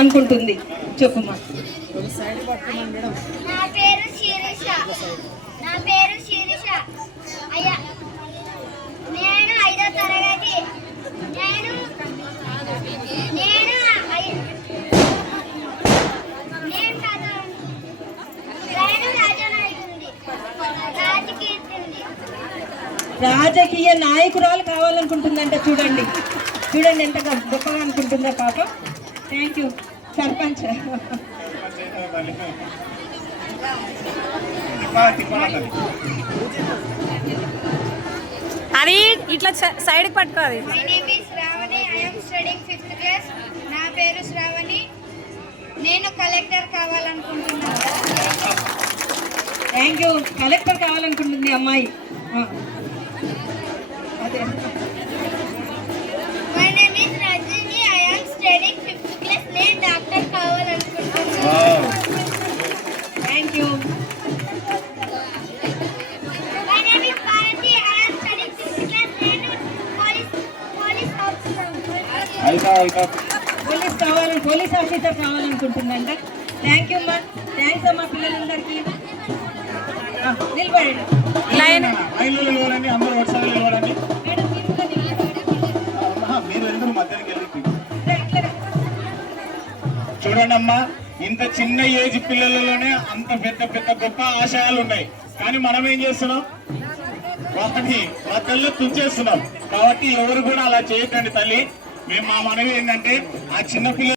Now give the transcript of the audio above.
అనుకుంటుంది. చెప్పుమా. నా పేరు శిరీష. అయ్యా నేను 5వ తరగతి. నేను నేను రాజకీయ నాయకురాలు కావాలనుకుంటుందంట. చూడండి చూడండి ఎంత గొప్పగా అనుకుంటుందో పాప. Thank you sarpanch. అది ఇట్లా సైడ్కి పట్టుకోవాలి. My name is Shravani. I am studying 5th class. నా పేరు శ్రావణి. నేను కలెక్టర్ కావాలనుకుంటున్నాను. Thank you. కలెక్టర్ కావాలనుకుంటుంది అమ్మాయి. అదే. My name is Rajani. I am studying 5th class. నేను డాక్టర్ కావాలనుకుంటున్నాను. Thank you. My name is Bharati. I am studying 6th class. నేను పోలీస్ ఆఫీసర్ పోలీస్ ఆఫీసర్ కావాలనుకుంటుందంట. థ్యాంక్ యూ అమ్మా. థ్యాంక్స్ అమ్మా పిల్లలందరికీ. నిలబడండి. అందరూ ఒకసారి నిలబడండి. మీరు ఎందుకు మధ్యాహ్నం వెళ్ళి చూడండి అమ్మా. ఇంత చిన్న ఏజ్ పిల్లలలోనే అంత పెద్ద పెద్ద గొప్ప ఆశయాలు ఉన్నాయి. కానీ మనం ఏం చేస్తున్నాం, వాటిని మధ్యలో తుంచేస్తున్నాం. కాబట్టి ఎవరు కూడా అలా చేయకండి తల్లి. మేము మా మనవి ఏంటంటే ఆ చిన్న పిల్లలు